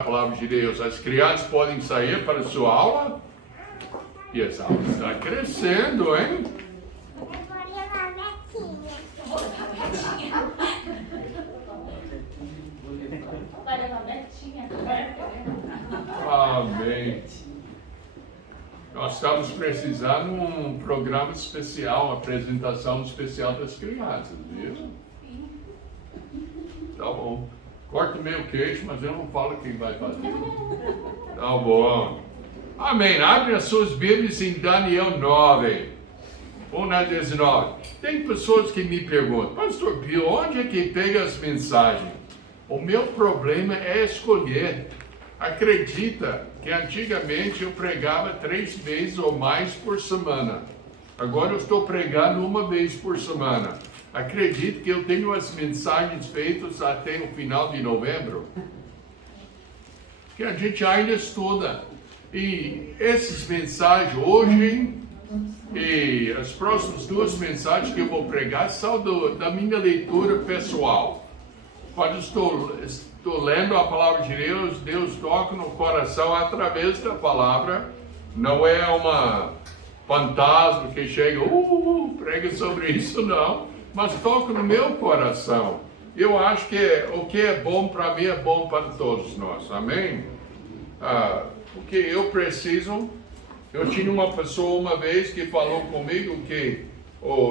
A palavra de Deus, as crianças podem sair para a sua aula e essa aula está crescendo, hein? Amém. Nós estamos precisando de um programa especial, uma apresentação especial das crianças, viu? Tá bom. Corta o meu queixo, mas eu não falo quem vai fazer. Tá bom. Amém. Abre as suas Bíblias em Daniel 9. 1:19. Tem pessoas que me perguntam, Pastor Pio, onde é que pega as mensagens? O meu problema é escolher. Acredita que antigamente eu pregava 3 vezes ou mais por semana. Agora eu estou pregando 1 vez por semana. Acredito que eu tenho as mensagens feitas até o final de novembro, que a gente ainda estuda. E essas mensagens hoje e as próximas 2 mensagens que eu vou pregar são da minha leitura pessoal. Quando estou lendo a palavra de Deus, Deus toca no coração através da palavra. Não é uma fantasma que chega, prega sobre isso, não. Mas toca no meu coração. Eu acho que o que é bom para mim é bom para todos nós. Amém? Porque eu tinha uma pessoa uma vez que falou comigo que,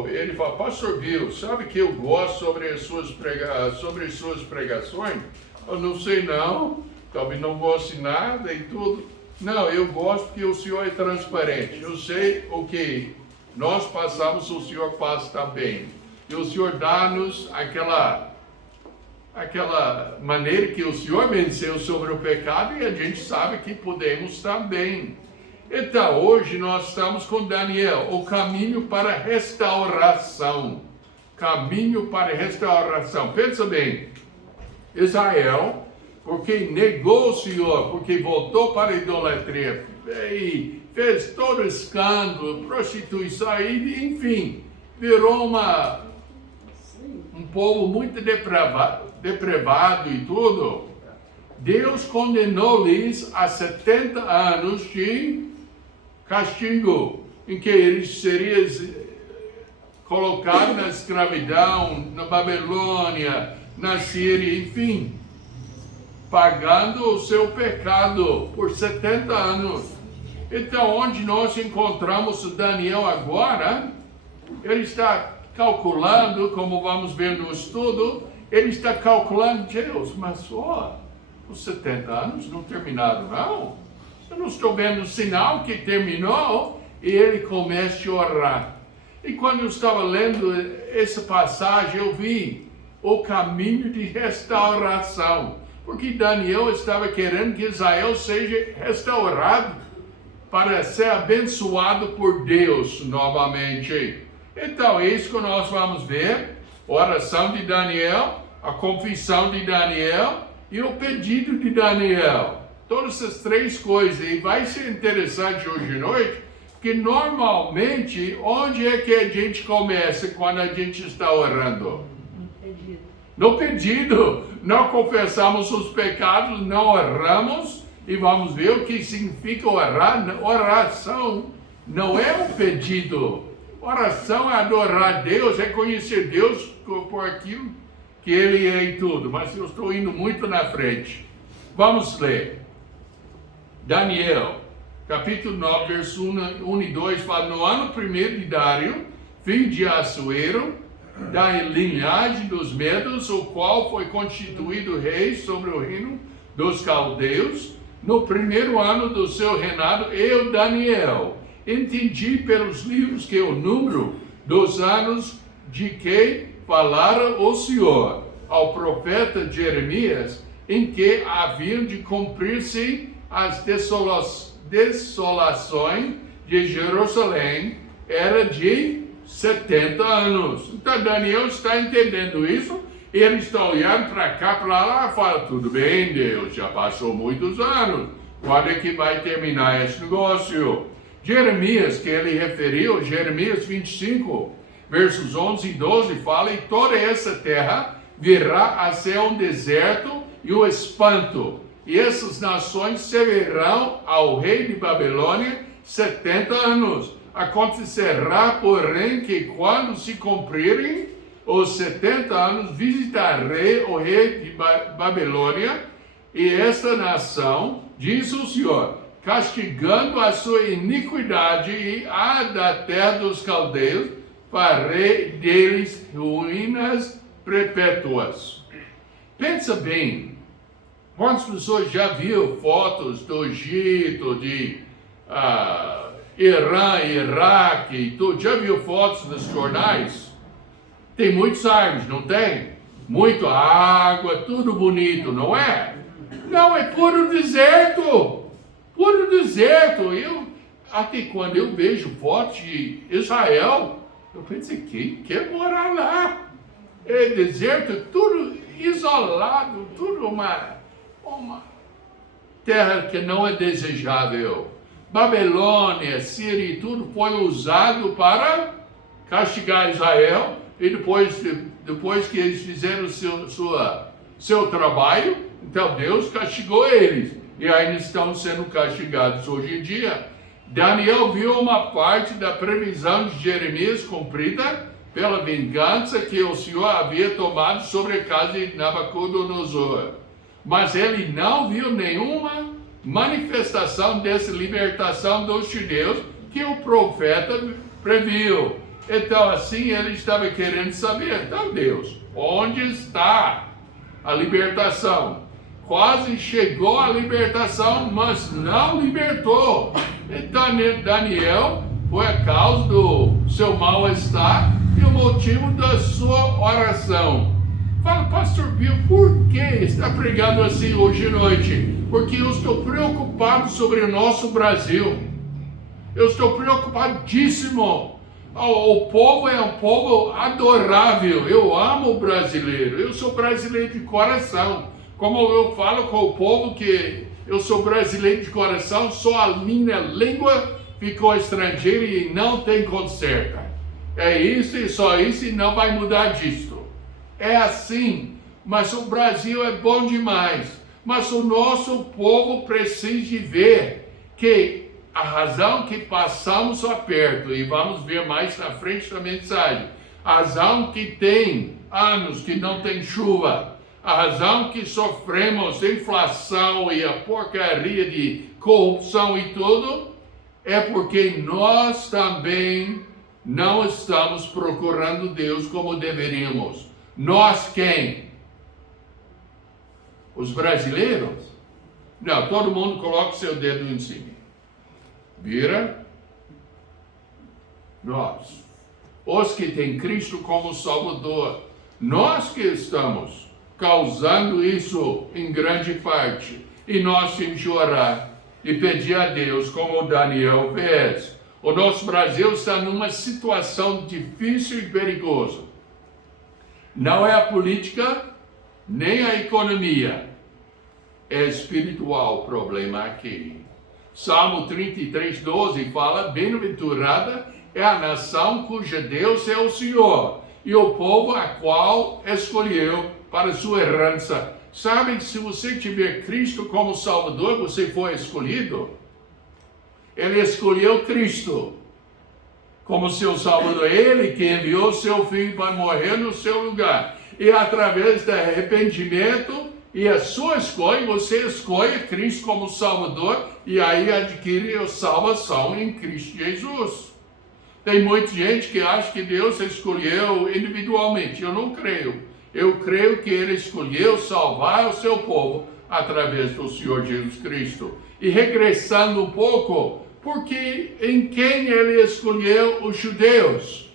ele falou, Pastor Bill, sabe que eu gosto sobre as suas pregações? Eu não sei não, talvez não goste de nada e tudo. Não, eu gosto porque o Senhor é transparente. Eu sei o que nós passamos, o Senhor passa também. E o Senhor dá-nos aquela maneira que o Senhor venceu sobre o pecado e a gente sabe que podemos também. Então, hoje nós estamos com Daniel, o caminho para a restauração. Caminho para a restauração. Pensa bem, Israel, porque negou o Senhor, porque voltou para a idolatria e fez todo escândalo, prostituição, enfim, virou um povo muito depravado e tudo. Deus condenou-lhes a 70 anos de castigo, em que eles seriam colocados na escravidão, na Babilônia, na Síria, enfim, pagando o seu pecado por 70 anos. Então, onde nós encontramos o Daniel agora, ele está calculando, como vamos ver no estudo, ele está calculando, Deus, mas os 70 anos não terminaram, não? Eu não estou vendo sinal que terminou, e ele começa a orar. E quando eu estava lendo essa passagem, eu vi o caminho de restauração, porque Daniel estava querendo que Israel seja restaurado para ser abençoado por Deus novamente. Então, é isso que nós vamos ver, a oração de Daniel, a confissão de Daniel e o pedido de Daniel. Todas essas 3 coisas, e vai ser interessante hoje à noite, porque normalmente, onde é que a gente começa quando a gente está orando? No pedido. Não confessamos os pecados, não oramos, e vamos ver o que significa orar. Oração não é um pedido. Oração é adorar Deus, é conhecer Deus por aquilo que Ele é e tudo. Mas eu estou indo muito na frente. Vamos ler. Daniel, capítulo 9, verso 1 e 2, fala, no ano 1º de Dário, filho de Assuero, da linhagem dos Medos, o qual foi constituído rei sobre o reino dos caldeus, no 1º ano do seu reinado, eu, Daniel, entendi pelos livros que o número dos anos de que falara o Senhor ao profeta Jeremias, em que haviam de cumprir-se as desolações de Jerusalém, era de 70 anos. Então Daniel está entendendo isso, e ele está olhando para cá, para lá, e fala, tudo bem, Deus, já passou muitos anos, quando é que vai terminar esse negócio? Jeremias, que ele referiu, Jeremias 25, versos 11 e 12, fala, e toda essa terra virá a ser um deserto e um espanto, e essas nações servirão ao rei de Babilônia 70 anos. Acontecerá, porém, que quando se cumprirem os 70 anos, visitarei o rei de Babilônia e esta nação, diz o Senhor, castigando a sua iniquidade e a da terra dos caldeus, farei deles ruínas perpétuas. Pensa bem, quantas pessoas já viram fotos do Egito, de Irã, Iraque, tu já viu fotos nos jornais? Tem muitas árvores, não tem? Muita água, tudo bonito, não é? Não, é puro deserto. Puro deserto. Até quando eu vejo fotos de Israel, eu pensei, quem quer morar lá? É deserto, tudo isolado, tudo uma terra que não é desejável. Babilônia, Síria e tudo foi usado para castigar Israel, e depois que eles fizeram seu trabalho, então Deus castigou eles, e ainda estão sendo castigados hoje em dia. Daniel viu uma parte da previsão de Jeremias cumprida pela vingança que o Senhor havia tomado sobre a casa de Nabucodonosor. Mas ele não viu nenhuma manifestação dessa libertação dos judeus que o profeta previu. Então assim ele estava querendo saber, então Deus, onde está a libertação? Quase chegou a libertação, mas não libertou. Então Daniel foi a causa do seu mal-estar e o motivo da sua oração. Fala, pastor Bill, por que está pregando assim hoje à noite? Porque eu estou preocupado sobre o nosso Brasil. Eu estou preocupadíssimo. O povo é um povo adorável. Eu amo o brasileiro. Eu sou brasileiro de coração. Como eu falo com o povo que eu sou brasileiro de coração, só a minha língua ficou estrangeira e não tem conserto. É isso e só isso e não vai mudar disso. É assim, mas o Brasil é bom demais. Mas o nosso povo precisa de ver que a razão que passamos aperto, e vamos ver mais na frente da mensagem, a razão que tem anos que não tem chuva, a razão que sofremos inflação e a porcaria de corrupção e tudo, é porque nós também não estamos procurando Deus como deveríamos. Nós quem? Os brasileiros? Não, todo mundo coloca o seu dedo em cima. Vira. Nós. Os que têm Cristo como Salvador. Nós que estamos causando isso em grande parte. E nós temos que orar e pedir a Deus, como o Daniel fez. O nosso Brasil está numa situação difícil e perigosa. Não é a política, nem a economia. É espiritual o problema aqui. Salmo 33, 12 fala, bem-aventurada é a nação cuja Deus é o Senhor, e o povo a qual escolheu para sua herança. Sabem, se você tiver Cristo como Salvador, você foi escolhido. Ele escolheu Cristo como seu Salvador. Ele que enviou seu Filho para morrer no seu lugar. E através do arrependimento e a sua escolha, você escolhe Cristo como Salvador e aí adquire a salvação em Cristo Jesus. Tem muita gente que acha que Deus escolheu individualmente. Eu não creio. Eu creio que Ele escolheu salvar o seu povo através do Senhor Jesus Cristo. E regressando um pouco, porque em quem Ele escolheu os judeus?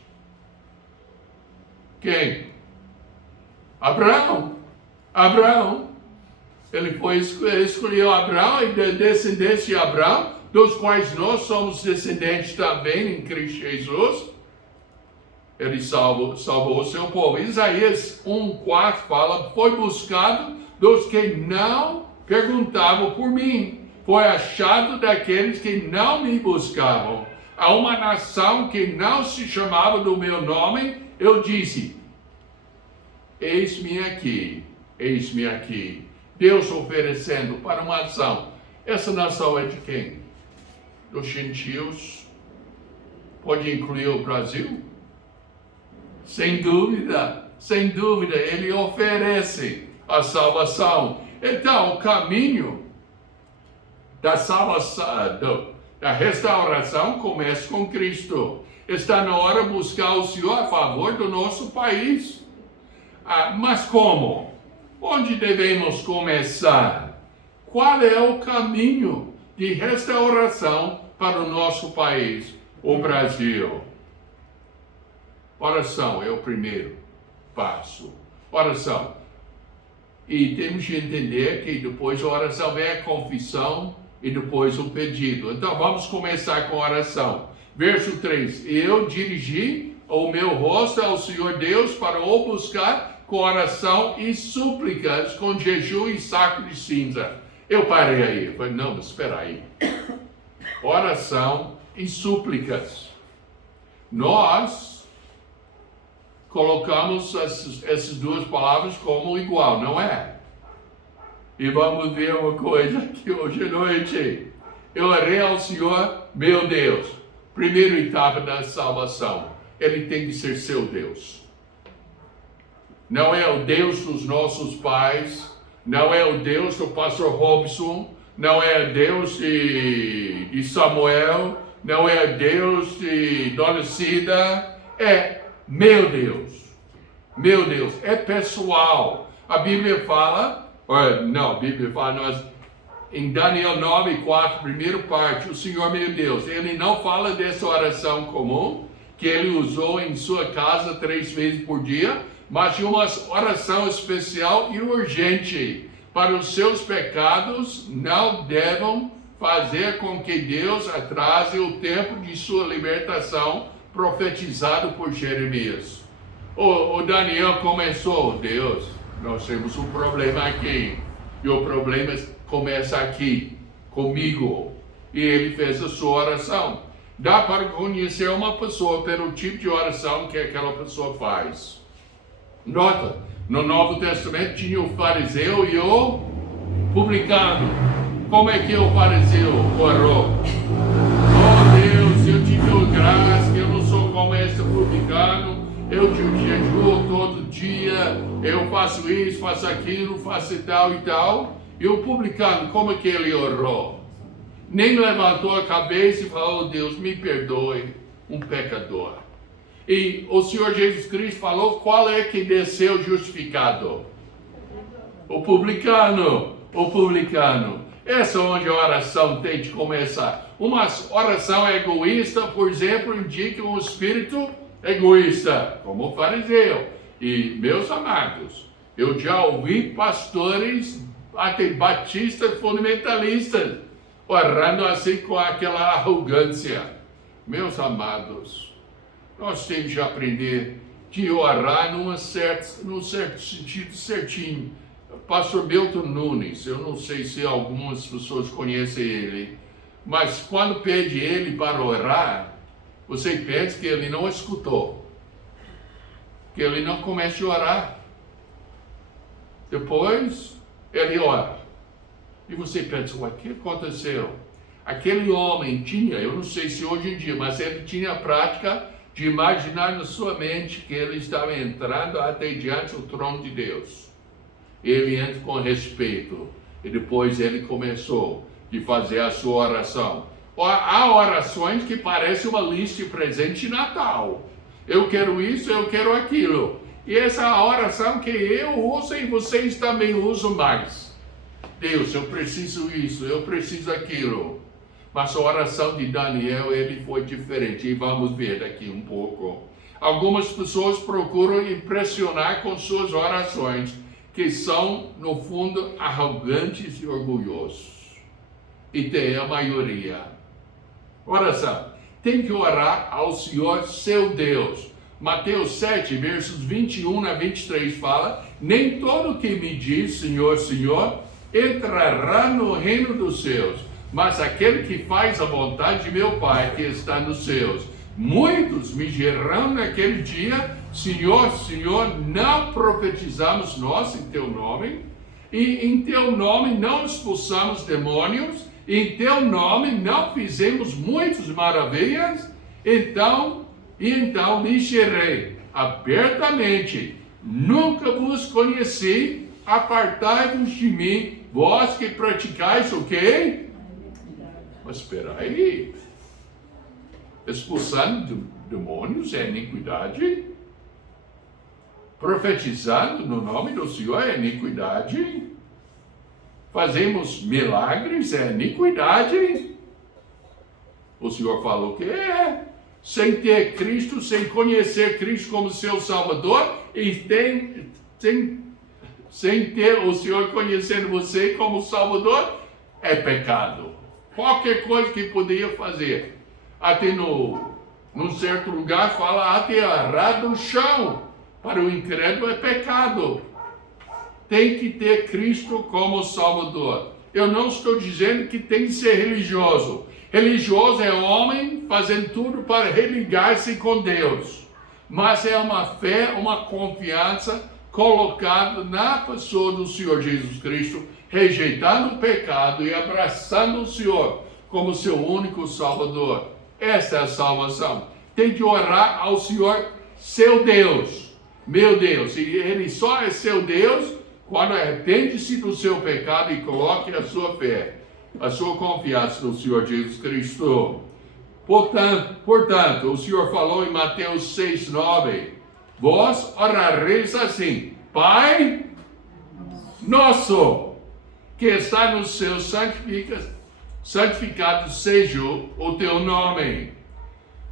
Quem? Abraão. Abraão. Ele escolheu Abraão e da descendência de Abraão, dos quais nós somos descendentes também em Cristo Jesus. Ele salvou o seu povo. Isaías 1,4 fala, foi buscado dos que não perguntavam por mim. Foi achado daqueles que não me buscavam. A uma nação que não se chamava do meu nome, eu disse, eis-me aqui, eis-me aqui. Deus oferecendo para uma nação. Essa nação é de quem? Dos gentios. Pode incluir o Brasil? Sem dúvida, Ele oferece a salvação. Então, o caminho da salvação, da restauração começa com Cristo. Está na hora de buscar o Senhor a favor do nosso país. Mas como? Onde devemos começar? Qual é o caminho de restauração para o nosso país, o Brasil? Oração é o primeiro passo. Oração. E temos que entender que depois a oração vem a confissão e depois o pedido. Então vamos começar com a oração. Verso 3. Eu dirigi o meu rosto ao Senhor Deus para o buscar com oração e súplicas, com jejum e saco de cinza. Eu parei aí. Eu falei, não, espera aí. Oração e súplicas. Nós colocamos essas duas palavras como igual, não é? E vamos ver uma coisa aqui hoje à noite. Eu orei ao Senhor, meu Deus. Primeira etapa da salvação. Ele tem que ser seu Deus. Não é o Deus dos nossos pais. Não é o Deus do pastor Robson. Não é o Deus de Samuel. Não é o Deus de Dona Cida. É meu Deus. Meu Deus. É pessoal. A Bíblia fala... Não, a Bíblia fala... Em Daniel 9:4, primeira parte, o Senhor meu Deus, ele não fala dessa oração comum, que ele usou em sua casa 3 vezes por dia, mas de uma oração especial e urgente. Para os seus pecados não devem fazer com que Deus atrase o tempo de sua libertação, profetizado por Jeremias. O Daniel começou, Deus, nós temos um problema aqui, e o problema começa aqui, comigo. E ele fez a sua oração. Dá para conhecer uma pessoa pelo tipo de oração que aquela pessoa faz. Nota, no Novo Testamento tinha o fariseu e o publicano. Como é que o fariseu orou? Oh Deus, eu te dou graça, que eu não sou como esse publicano. Eu te jejuo todo dia, eu faço isso, faço aquilo, faço tal e tal. E o publicano, como é que ele orou? Nem levantou a cabeça e falou, Deus, me perdoe, um pecador. E o Senhor Jesus Cristo falou, qual é que desceu justificado? O publicano. Essa é onde a oração tem de começar. Uma oração egoísta, por exemplo, indica um espírito egoísta, como o fariseu. E, meus amados, eu já ouvi pastores até batistas fundamentalistas, orando assim com aquela arrogância. Meus amados, nós temos de aprender de orar num certo sentido certinho. Pastor Milton Nunes, eu não sei se algumas pessoas conhecem ele, mas quando pede ele para orar, você pensa que ele não escutou, que ele não começa a orar. Depois ele ora. E você pensa, o que aconteceu? Aquele homem tinha, eu não sei se hoje em dia, mas ele tinha a prática de imaginar na sua mente que ele estava entrando até diante do trono de Deus. Ele entra com respeito. E depois ele começou a fazer a sua oração. Há orações que parecem uma lista de presente de Natal. Eu quero isso, eu quero aquilo. E essa é a oração que eu uso e vocês também usam mais. Deus, eu preciso isso, eu preciso aquilo. Mas a oração de Daniel, ele foi diferente. E vamos ver daqui um pouco. Algumas pessoas procuram impressionar com suas orações, que são, no fundo, arrogantes e orgulhosos. E tem a maioria. Oração. Tem que orar ao Senhor, seu Deus. Mateus 7, versos 21 a 23 fala, nem todo que me diz Senhor, Senhor, entrará no reino dos céus, mas aquele que faz a vontade de meu Pai que está nos céus. Muitos me dirão naquele dia, Senhor, Senhor, não profetizamos nós em teu nome, e em teu nome não expulsamos demônios, em teu nome não fizemos muitas maravilhas, então lhe direi abertamente, nunca vos conheci, apartai-vos de mim, vós que praticais o quê? Mas espera aí, expulsando demônios é iniquidade? Profetizando no nome do Senhor é iniquidade? Fazemos milagres é iniquidade? O Senhor falou que é. Sem ter Cristo, sem conhecer Cristo como seu Salvador, e sem ter o Senhor conhecendo você como Salvador, é pecado. Qualquer coisa que poderia fazer. Até num certo lugar fala até arar no chão. Para o incrédulo é pecado. Tem que ter Cristo como Salvador. Eu não estou dizendo que tem que ser religioso. Religioso é homem fazendo tudo para religar-se com Deus. Mas é uma fé, uma confiança colocada na pessoa do Senhor Jesus Cristo, rejeitando o pecado e abraçando o Senhor como seu único Salvador. Essa é a salvação. Tem de orar ao Senhor, seu Deus, meu Deus. E Ele só é seu Deus quando arrepende-se do seu pecado e coloque a sua fé, a sua confiança no Senhor Jesus Cristo. Portanto, o Senhor falou em Mateus 6:9, vós orareis assim, Pai nosso, que está no céu, santificado seja o teu nome.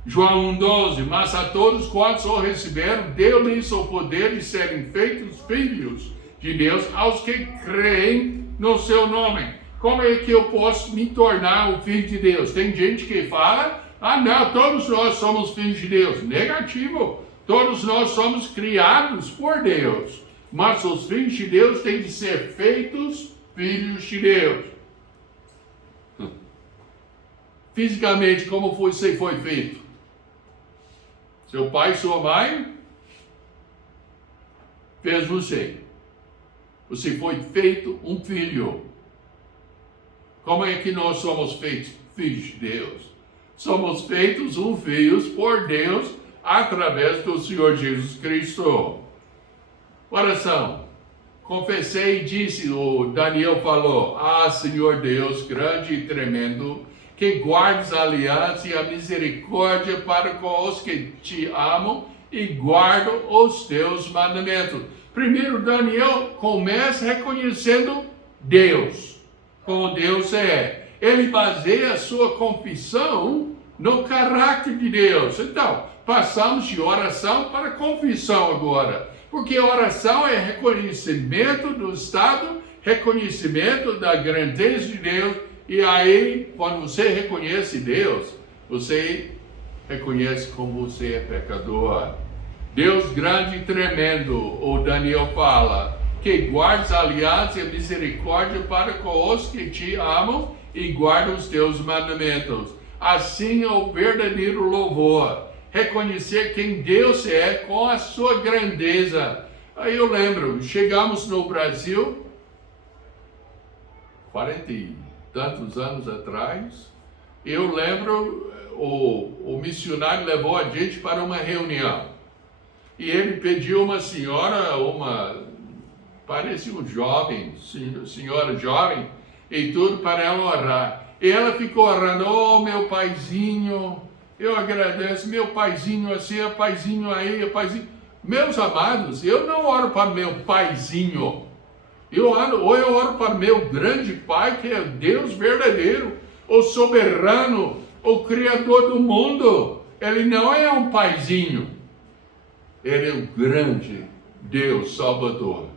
João 1:12, mas a todos quantos o receberam, deu-lhes o poder de serem feitos filhos de Deus, aos que creem no seu nome. Como é que eu posso me tornar o filho de Deus? Tem gente que fala, não, todos nós somos filhos de Deus. Negativo, todos nós somos criados por Deus. Mas os filhos de Deus têm de ser feitos filhos de Deus. Fisicamente, como você foi feito? Seu pai e sua mãe fez você. Você foi feito um filho. Como é que nós somos feitos filhos de Deus? Somos feitos filhos por Deus através do Senhor Jesus Cristo. Oração. Confessei e disse, o Daniel falou, Senhor Deus, grande e tremendo, que guardes a aliança e a misericórdia para com os que te amam e guardam os teus mandamentos. Primeiro, Daniel começa reconhecendo Deus, como Deus é. Ele baseia a sua confissão no caráter de Deus. Então, passamos de oração para confissão agora. Porque oração é reconhecimento do estado, reconhecimento da grandeza de Deus. E aí, quando você reconhece Deus, você reconhece como você é pecador. Deus grande e tremendo, o Daniel fala, que guardes a aliança e a misericórdia para com os que te amam e guardam os teus mandamentos. Assim é o verdadeiro louvor, reconhecer quem Deus é com a sua grandeza. Aí eu lembro, chegamos no Brasil, 40 e tantos anos atrás, eu lembro, o missionário levou a gente para uma reunião. E ele pediu uma senhora, parece um jovem, senhora jovem, e tudo para ela orar. E ela ficou orando, meu paizinho, eu agradeço, meu paizinho assim, paizinho aí, paizinho. Meus amados, eu não oro para meu paizinho. Eu oro para meu grande Pai, que é Deus verdadeiro, o soberano, o Criador do mundo. Ele não é um paizinho. Ele é o grande Deus Salvador.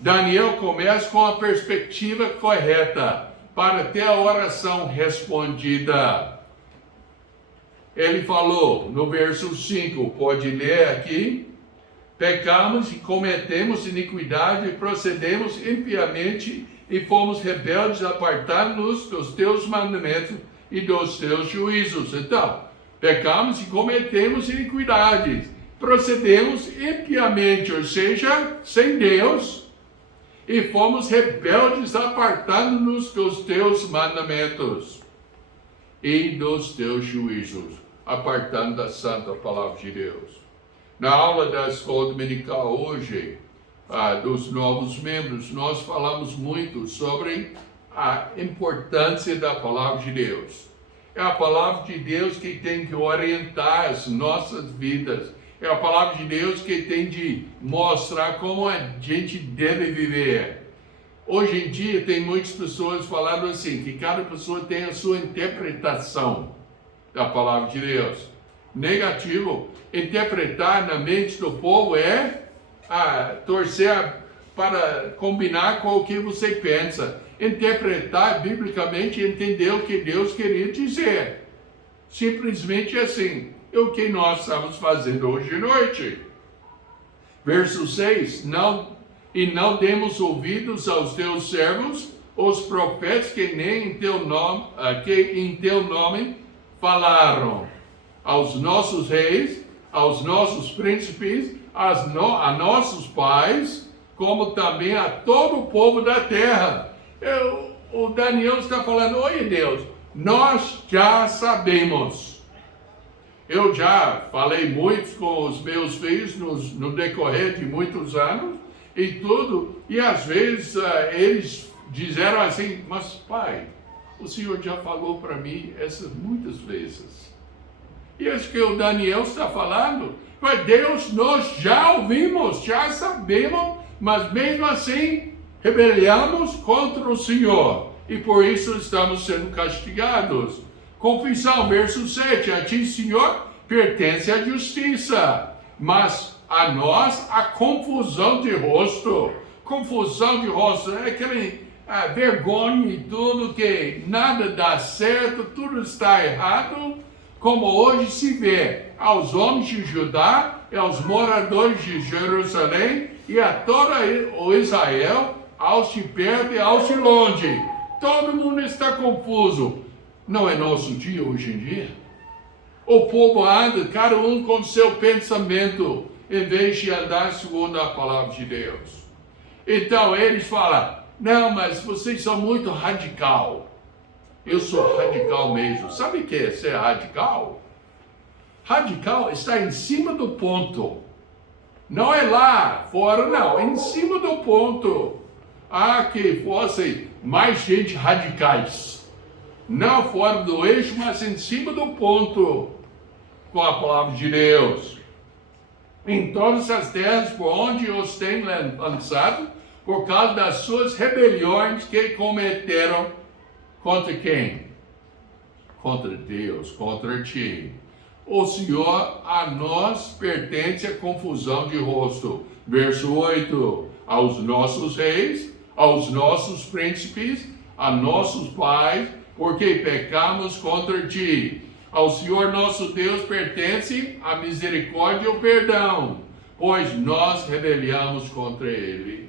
Daniel começa com a perspectiva correta para ter a oração respondida. Ele falou no verso 5, pode ler aqui, pecamos e cometemos iniquidade e procedemos impiamente e fomos rebeldes, apartando-nos dos teus mandamentos e dos teus juízos. Então, pecamos e cometemos iniquidades, procedemos impiamente, ou seja, sem Deus, e fomos rebeldes, apartando-nos dos teus mandamentos e dos teus juízos, apartando da santa palavra de Deus. Na aula da escola dominical hoje, dos novos membros, nós falamos muito sobre a importância da palavra de Deus. É a palavra de Deus que tem que orientar as nossas vidas. É a palavra de Deus que tem de mostrar como a gente deve viver. Hoje em dia tem muitas pessoas falando assim, que cada pessoa tem a sua interpretação da palavra de Deus. Negativo. Interpretar na mente do povo é torcer para combinar com o que você pensa. Interpretar biblicamente e entender o que Deus queria dizer. Simplesmente assim. É o que nós estamos fazendo hoje de noite. Verso 6. Não demos ouvidos aos teus servos, os profetas que em teu nome falaram. Aos nossos reis, aos nossos príncipes, a nossos pais, como também a todo o povo da terra. O Daniel está falando, oi Deus, nós já sabemos. Eu já falei muito com os meus filhos no decorrer de muitos anos e tudo, e às vezes eles disseram assim, mas pai, o Senhor já falou para mim essas muitas vezes. E isso que o Daniel está falando, mas Deus, nós já ouvimos, já sabemos, mas mesmo assim rebelamos contra o Senhor e por isso estamos sendo castigados. Confissão, verso 7, a ti, Senhor, pertence a justiça, mas a nós a confusão de rosto. Confusão de rosto é aquele vergonha e tudo, que nada dá certo, tudo está errado, como hoje se vê aos homens de Judá e aos moradores de Jerusalém e a todo o Israel, aos de perto e aos de longe. Todo mundo está confuso. Não é nosso dia hoje em dia? O povo anda, cada um com seu pensamento, em vez de andar segundo a palavra de Deus. Então eles falam, não, mas vocês são muito radical. Eu sou radical mesmo. Sabe o que é ser radical? Radical está em cima do ponto. Não é lá fora, não. É em cima do ponto. Que fosse mais gente radicais. Não fora do eixo, mas em cima do ponto, com a palavra de Deus. Em todas as terras por onde os tem lançado, por causa das suas rebeliões que cometeram contra quem? Contra Deus, contra ti. O Senhor a nós pertence a confusão de rosto. Verso 8, aos nossos reis, aos nossos príncipes, a nossos pais, porque pecamos contra ti. Ao Senhor nosso Deus pertence a misericórdia e o perdão, pois nós rebelamos contra ele.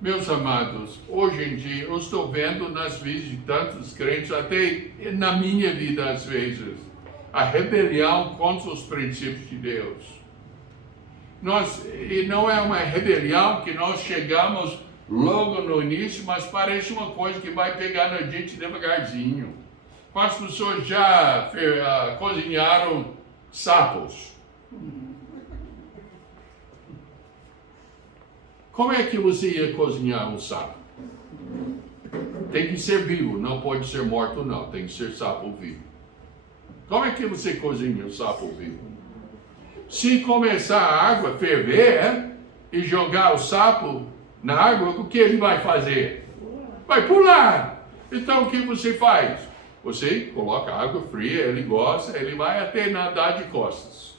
Meus amados, hoje em dia eu estou vendo nas vidas de tantos crentes, até na minha vida às vezes, a rebelião contra os princípios de Deus. E não é uma rebelião que nós chegamos logo no início, mas parece uma coisa que vai pegar na gente devagarzinho. Quantas pessoas já cozinharam sapos? Como é que você ia cozinhar um sapo? Tem que ser vivo, não pode ser morto não, tem que ser sapo vivo. Como é que você cozinha um sapo vivo? Se começar a água a ferver e jogar o sapo na água, o que ele vai fazer? Vai pular. Então o que você faz? Você coloca água fria, ele gosta, ele vai até nadar de costas,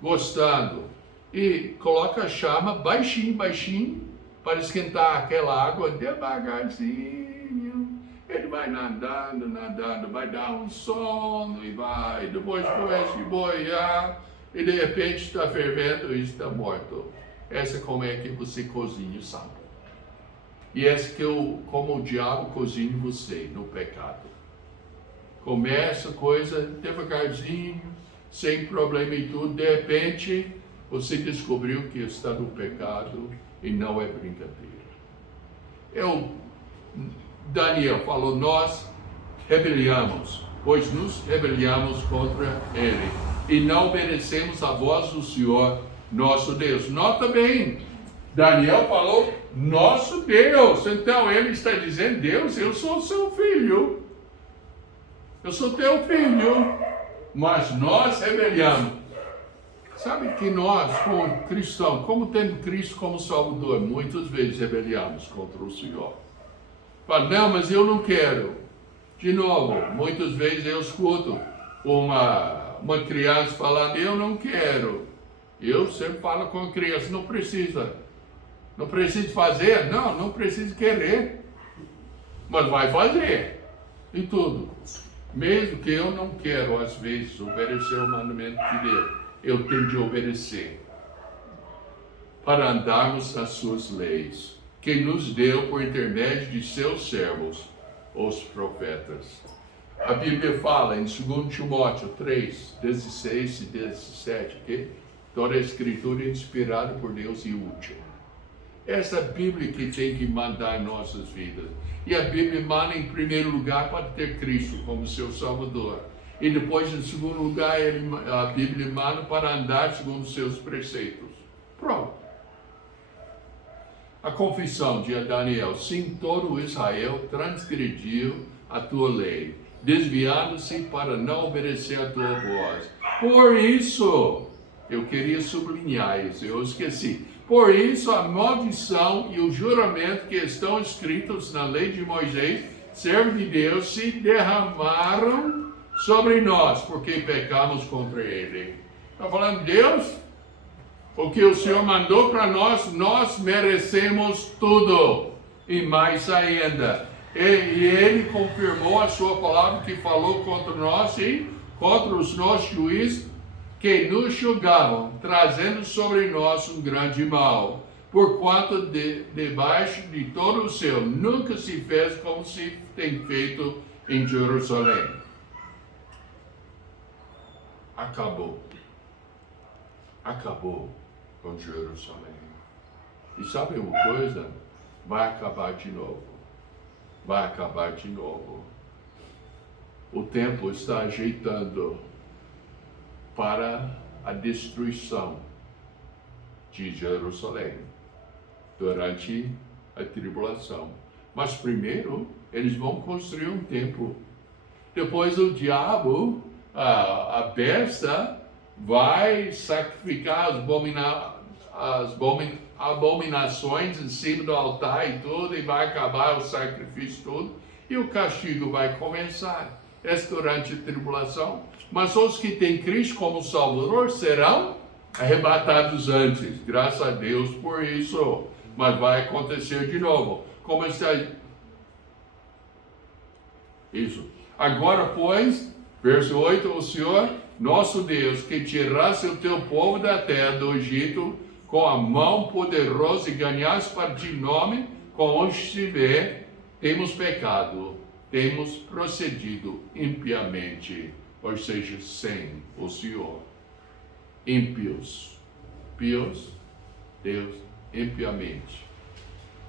gostando. E coloca a chama baixinho, baixinho, para esquentar aquela água devagarzinho. Ele vai nadando, nadando, vai dar um sono e vai, depois começa a boiar, e de repente está fervendo e está morto. Essa é como é que você cozinha o sapo. E essa que como o diabo cozinha você no pecado. Começa coisa devagarzinho, sem problema e tudo, de repente você descobriu que está no pecado e não é brincadeira. Daniel falou, nós rebeliamos, pois nos rebeliamos contra ele e não obedecemos a voz do Senhor nosso Deus. Nota bem, Daniel falou, nosso Deus. Então ele está dizendo, Deus, eu sou seu filho. Eu sou teu filho. Mas nós rebeliamos. Sabe que nós, como cristãos, como tendo Cristo como Salvador, muitas vezes rebeliamos contra o Senhor. Fala, não, mas eu não quero. De novo, muitas vezes eu escuto uma criança falando, eu não quero. Eu sempre falo com a criança, não precisa. Não precisa fazer? Não precisa querer. Mas vai fazer. E tudo. Mesmo que eu não quero, às vezes, obedecer o mandamento de Deus, eu tenho de obedecer. Para andarmos nas suas leis, que nos deu por intermédio de seus servos, os profetas. A Bíblia fala em 2 Timóteo 3, 16 e 17, que toda a Escritura é inspirada por Deus e útil. Essa Bíblia que tem que mandar em nossas vidas. E a Bíblia manda em primeiro lugar para ter Cristo como seu Salvador. E depois, em segundo lugar, a Bíblia manda para andar segundo os seus preceitos. Pronto. A confissão de Daniel, sim, todo Israel transgrediu a tua lei, desviando-se para não obedecer a tua voz. Por isso, eu queria sublinhar isso, eu esqueci. Por isso, a maldição e o juramento que estão escritos na lei de Moisés, servo de Deus, se derramaram sobre nós, porque pecamos contra ele. Está falando, Deus, o que o Senhor mandou para nós, nós merecemos tudo, e mais ainda. E ele confirmou a sua palavra que falou contra nós e contra os nossos juízes, que nos julgavam, trazendo sobre nós um grande mal, porquanto debaixo de todo o céu nunca se fez como se tem feito em Jerusalém. Acabou com Jerusalém. E sabe uma coisa? Vai acabar de novo. O tempo está ajeitando para a destruição de Jerusalém durante a tribulação. Mas primeiro, eles vão construir um templo. Depois o diabo, a besta, vai sacrificar as abominações em cima do altar e tudo, e vai acabar o sacrifício todo, e o castigo vai começar. Essa durante a tribulação. Mas os que têm Cristo como Salvador serão arrebatados antes. Graças a Deus por isso. Mas vai acontecer de novo. Como está isso? Agora, pois, verso 8, o Senhor, nosso Deus, que tirasse o teu povo da terra do Egito com a mão poderosa e ganhasse para ti nome, com onde estiver, temos pecado, temos procedido impiamente, ou seja, sem o Senhor. Ímpios, pios, Deus, impiamente.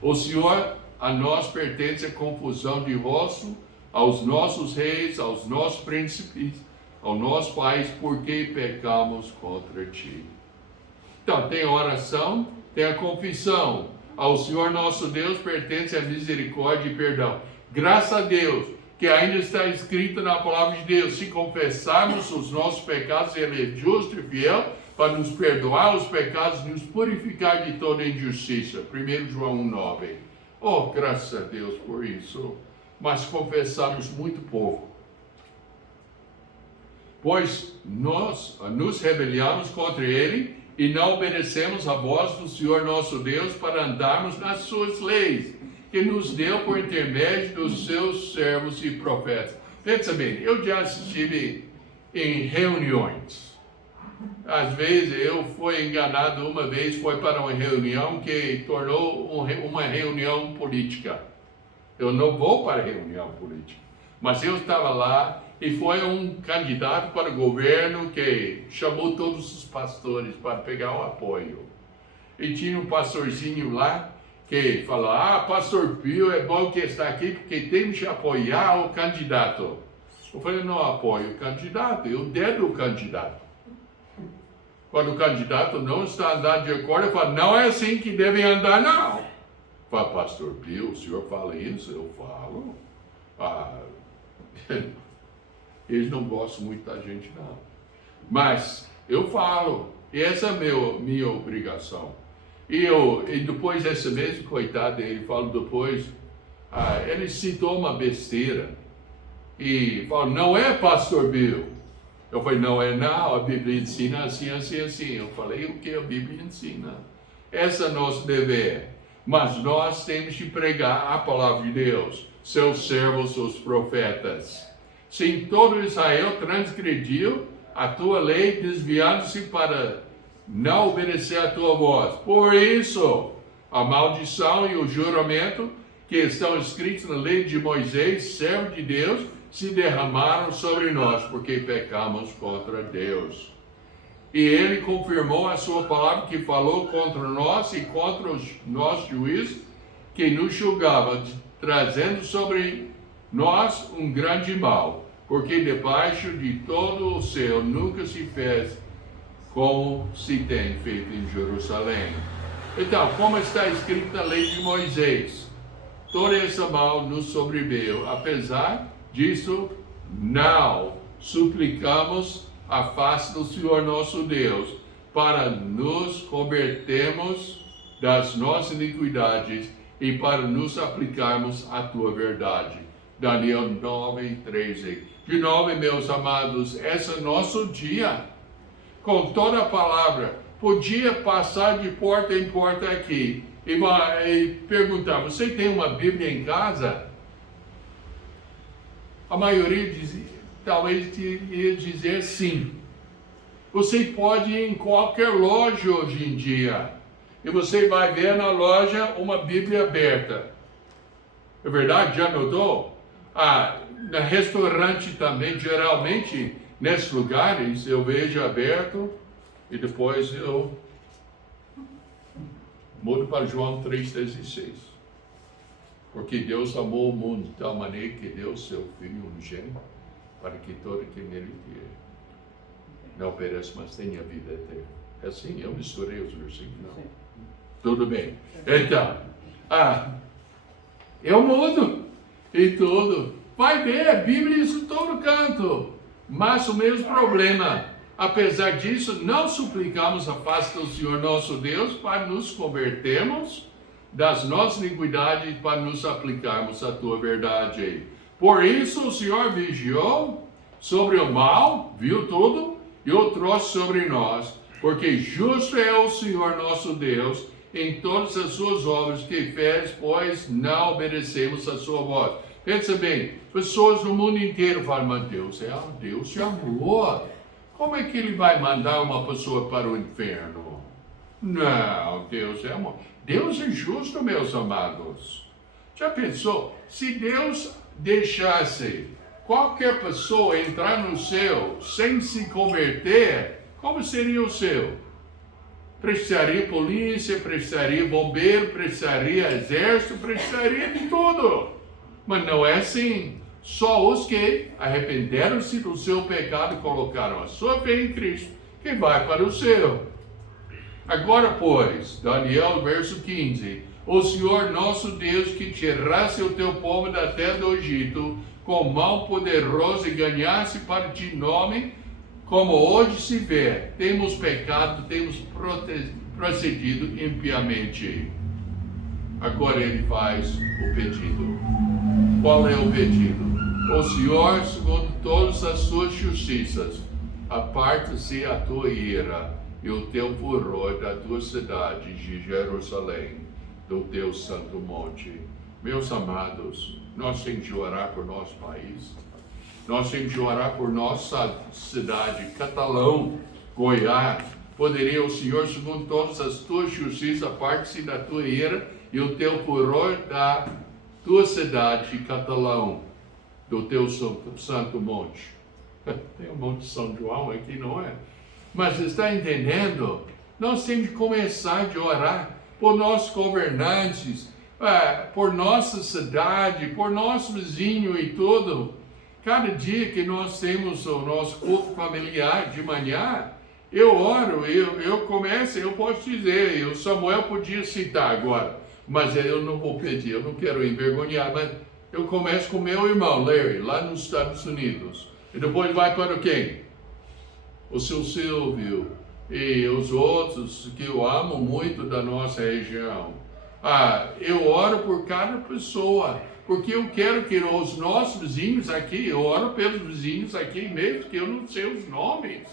O Senhor, a nós pertence a confusão de rosto, aos nossos reis, aos nossos príncipes, ao nosso país, porque pecamos contra ti. Então, tem a oração, tem a confissão. Ao Senhor nosso Deus pertence a misericórdia e perdão. Graças a Deus, que ainda está escrito na palavra de Deus, se confessarmos os nossos pecados, Ele é justo e fiel para nos perdoar os pecados e nos purificar de toda injustiça. 1 João 1,9. Oh, graças a Deus por isso. Mas confessamos muito pouco. Pois nós nos rebelamos contra Ele e não obedecemos a voz do Senhor nosso Deus para andarmos nas suas leis, que nos deu por intermédio dos seus servos e profetas. Pensa bem, eu já estive em reuniões. Às vezes eu fui enganado uma vez, foi para uma reunião que tornou uma reunião política. Eu não vou para reunião política, mas eu estava lá e foi um candidato para o governo que chamou todos os pastores para pegar o apoio. E tinha um pastorzinho lá, que fala, pastor Pio, é bom que está aqui porque temos que apoiar o candidato. Eu falei, não apoio o candidato, eu dedo o candidato. Quando o candidato não está andando de acordo, eu falo, não é assim que devem andar, não. Fala, pastor Pio, o senhor fala isso? Eu falo. Eles não gostam muito da gente, não. Mas eu falo, e essa é minha obrigação. E depois esse mesmo coitado, ele fala depois, ele citou uma besteira. E falou, não é pastor Bill. Eu falei, não é não, a Bíblia ensina assim, assim, assim. Eu falei, o que a Bíblia ensina? Esse é nosso dever. Mas nós temos que pregar a palavra de Deus, seus servos, os profetas. Sim, todo Israel transgrediu a tua lei, desviando-se para não obedecer a tua voz. Por isso, a maldição e o juramento que estão escritos na lei de Moisés, servo de Deus, se derramaram sobre nós, porque pecamos contra Deus. E ele confirmou a sua palavra que falou contra nós e contra os nossos juízes, que nos julgava, trazendo sobre nós um grande mal, porque debaixo de todo o céu nunca se fez como se tem feito em Jerusalém. Então, como está escrito na lei de Moisés, todo esse mal nos sobreveio. Apesar disso, não suplicamos a face do Senhor nosso Deus, para nos convertermos das nossas iniquidades e para nos aplicarmos à tua verdade. Daniel 9:13. De novo, meus amados, esse é nosso dia. Com toda a palavra, podia passar de porta em porta aqui e perguntar, você tem uma Bíblia em casa? A maioria talvez ia dizer sim. Você pode ir em qualquer loja hoje em dia e você vai ver na loja uma Bíblia aberta. É verdade? Já notou? No restaurante também, geralmente, nesses lugares, eu vejo aberto e depois eu mudo para João 3,16. Porque Deus amou o mundo de tal maneira que deu seu Filho unigênito para que todo que nele não pereça, mas tenha vida eterna. É assim, eu misturei os versículos, não. Tudo bem. Então, eu mudo e tudo. Vai ver, a Bíblia isso em todo canto. Mas o mesmo problema. Apesar disso, não suplicamos a face do Senhor nosso Deus para nos convertermos das nossas iniquidades para nos aplicarmos à tua verdade. Por isso o Senhor vigiou sobre o mal, viu tudo, e o trouxe sobre nós. Porque justo é o Senhor nosso Deus em todas as suas obras que fez, pois não obedecemos a sua voz. Pensa bem, pessoas no mundo inteiro falam, mas Deus é um Deus de amor. Como é que ele vai mandar uma pessoa para o inferno? Não, Deus é amor. Deus é justo, meus amados. Já pensou? Se Deus deixasse qualquer pessoa entrar no céu sem se converter, como seria o céu? Precisaria polícia, precisaria bombeiro, precisaria exército, precisaria de tudo. Mas não é assim. Só os que arrependeram-se do seu pecado e colocaram a sua fé em Cristo, que vai para o céu. Agora, pois, Daniel, verso 15, o Senhor nosso Deus que tirasse o teu povo da terra do Egito, com mão poderosa e ganhasse para ti nome, como hoje se vê, temos pecado, temos procedido impiamente. Agora ele faz o pedido. Qual é o pedido? O Senhor, segundo todas as suas justiças, aparte-se a tua ira e o teu furor da tua cidade de Jerusalém, do teu santo monte. Meus amados, nós temos de orar por nosso país, nós temos de orar por nossa cidade, Catalão, Goiás. Poderia o Senhor, segundo todas as tuas justiças, aparte-se da tua ira e o teu furor da tua cidade, Catalão, do teu santo monte. Tem o Monte São João aqui, não é? Mas está entendendo? Nós temos que começar a orar. por nossos governantes, por nossa cidade, por nosso vizinho e tudo. Cada dia que nós temos o nosso culto familiar de manhã, eu oro, eu começo, eu posso dizer, o Samuel podia citar agora, mas eu não vou pedir, eu não quero envergonhar, mas eu começo com meu irmão, Larry, lá nos Estados Unidos. E depois vai para quem? O seu Silvio e os outros que eu amo muito da nossa região. Eu oro por cada pessoa, porque eu quero que os nossos vizinhos aqui, eu oro pelos vizinhos aqui mesmo, que eu não sei os nomes,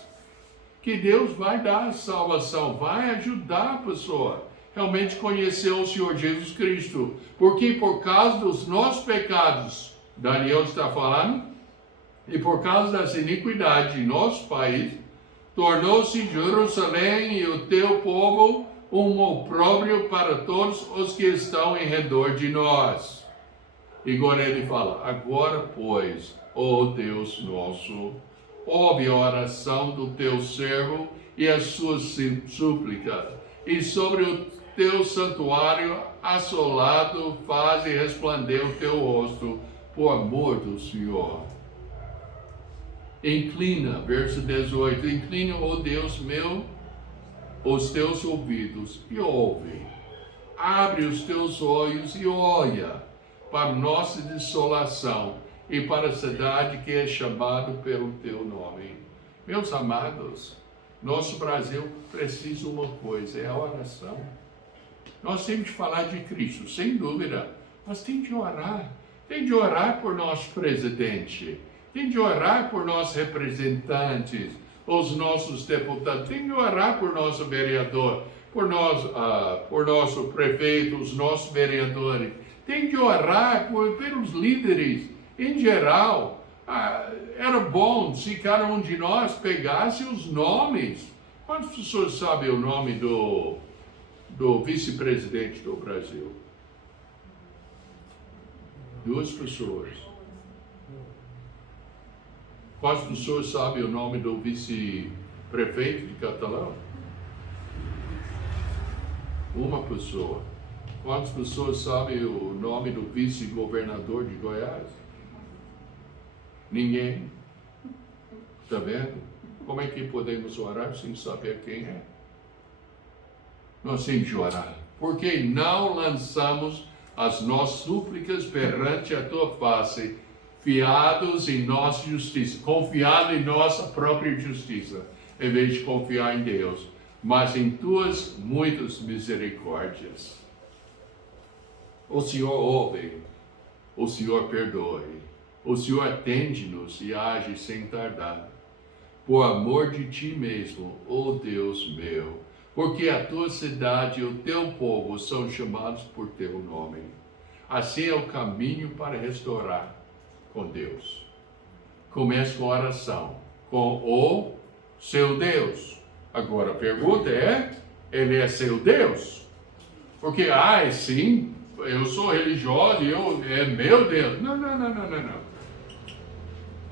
que Deus vai dar a salvação, vai ajudar a pessoa realmente conhecer o Senhor Jesus Cristo, porque por causa dos nossos pecados, Daniel está falando, e por causa das iniquidades em nosso país, tornou-se Jerusalém e o teu povo um opróbrio para todos os que estão em redor de nós. E agora ele fala, agora pois, ó Deus nosso, ouve a oração do teu servo e as suas súplicas, e sobre o teu santuário assolado faze resplandecer o teu rosto, por amor do Senhor. Inclina, verso 18, inclina, ó Deus meu, os teus ouvidos e ouve. Abre os teus olhos e olha para nossa desolação e para a cidade que é chamada pelo teu nome. Meus amados, nosso Brasil precisa de uma coisa, é a oração. Nós temos de falar de Cristo, sem dúvida, mas tem de orar por nosso presidente, tem de orar por nossos representantes, os nossos deputados, tem de orar por nosso vereador, por nosso prefeito, os nossos vereadores, tem de orar pelos líderes em geral. Era bom se cada um de nós pegasse os nomes. Quantas pessoas sabem o nome do vice-presidente do Brasil? 2 pessoas. Quantas pessoas sabem o nome do vice-prefeito de Catalão? 1 pessoa. Quantas pessoas sabem o nome do vice-governador de Goiás? Ninguém. Está vendo? Como é que podemos orar sem saber quem é? Nós temos de orar. Porque não lançamos as nossas súplicas perante a tua face, fiados em nossa justiça, confiado em nossa própria justiça, em vez de confiar em Deus, mas em tuas muitas misericórdias. O Senhor ouve, o Senhor perdoe, o Senhor atende-nos e age sem tardar. Por amor de ti mesmo, ó Deus meu, porque a tua cidade e o teu povo são chamados por teu nome. Assim é o caminho para restaurar com Deus. Comece com a oração, com o seu Deus. Agora a pergunta é, ele é seu Deus? Porque, sim, eu sou religioso e é meu Deus. Não.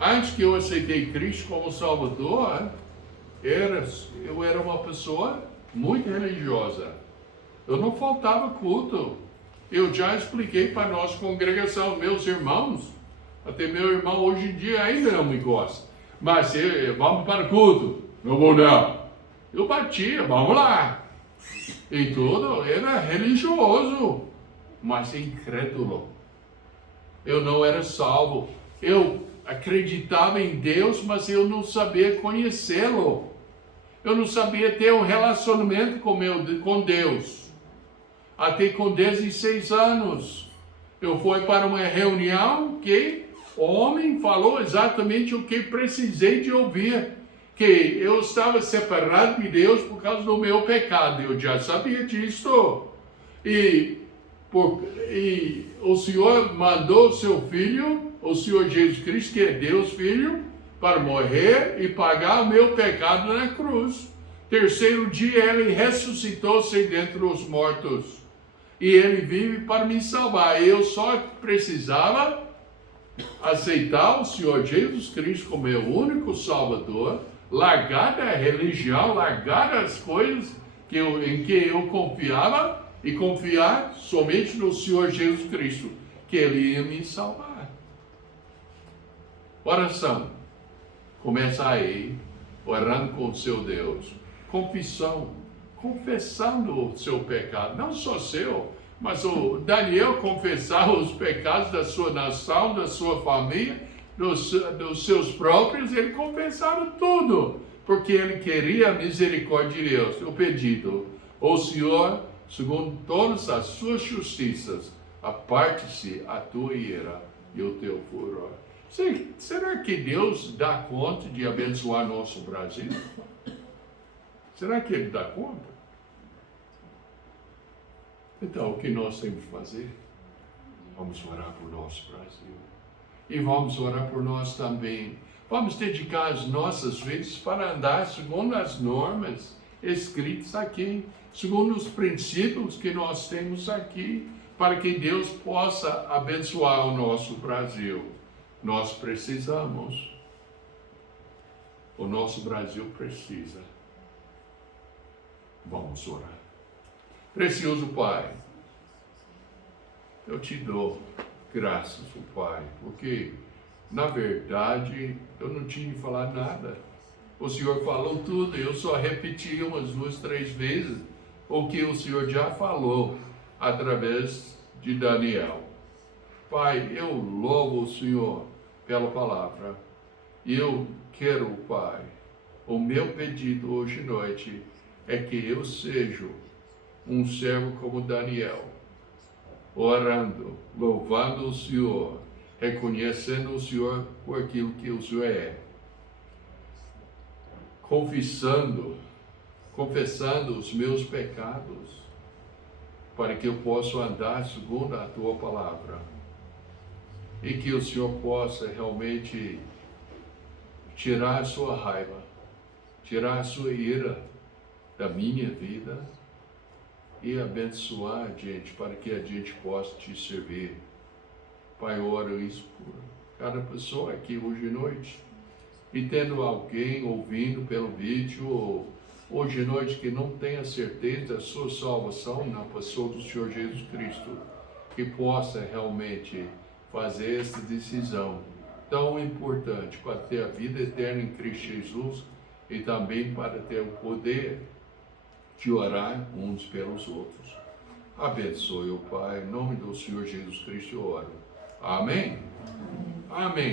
Antes que eu aceitei Cristo como Salvador, eu era uma pessoa muito religiosa. Eu não faltava culto. Eu já expliquei para a nossa congregação, meus irmãos, até meu irmão hoje em dia ainda não me gosta. Mas vamos para o culto. Não vou não. Eu batia, vamos lá. E tudo, era religioso, mas incrédulo. Eu não era salvo. Eu acreditava em Deus, mas eu não sabia conhecê-lo. Eu não sabia ter um relacionamento com Deus. Até com 16 anos, eu fui para uma reunião que o homem falou exatamente o que precisei de ouvir. Que eu estava separado de Deus por causa do meu pecado. Eu já sabia disso. E o Senhor mandou o seu Filho, o Senhor Jesus Cristo, que é Deus Filho, para morrer e pagar o meu pecado na cruz. Terceiro dia ele ressuscitou-se dentre os mortos. E ele vive para me salvar. Eu só precisava aceitar o Senhor Jesus Cristo como meu único Salvador, largar da religião, largar as coisas em que eu confiava e confiar somente no Senhor Jesus Cristo, que Ele ia me salvar. Oração. Começa aí, orando com o seu Deus. Confissão. Confessando o seu pecado. Não só seu, mas o Daniel confessava os pecados da sua nação, da sua família, dos seus próprios. Ele confessava tudo, porque ele queria a misericórdia de Deus. O pedido, o Senhor, segundo todas as suas justiças, aparte-se a tua ira e o teu furor. Será que Deus dá conta de abençoar nosso Brasil? Será que Ele dá conta? Então, o que nós temos que fazer? Vamos orar por nosso Brasil. E vamos orar por nós também. Vamos dedicar as nossas vidas para andar segundo as normas escritas aqui, segundo os princípios que nós temos aqui, para que Deus possa abençoar o nosso Brasil. Nós precisamos. O nosso Brasil precisa. Vamos orar. Precioso Pai, eu te dou graças, Pai, porque, na verdade, eu não tinha que falar nada. O Senhor falou tudo, eu só repeti umas 2, 3 vezes o que o Senhor já falou através de Daniel. Pai, eu louvo o Senhor pela palavra. E eu quero, Pai, o meu pedido hoje à noite é que eu seja um servo como Daniel, orando, louvando o Senhor, reconhecendo o Senhor por aquilo que o Senhor é, confessando os meus pecados, para que eu possa andar segundo a Tua palavra, e que o Senhor possa realmente tirar a sua raiva, tirar a sua ira da minha vida e abençoar a gente para que a gente possa te servir. Pai, eu oro isso por cada pessoa aqui hoje à noite. E tendo alguém ouvindo pelo vídeo hoje à noite que não tenha certeza da sua salvação na pessoa do Senhor Jesus Cristo, que possa realmente fazer essa decisão tão importante para ter a vida eterna em Cristo Jesus e também para ter o poder de orar uns pelos outros. Abençoe o Pai, em nome do Senhor Jesus Cristo eu oro. Amém? Amém.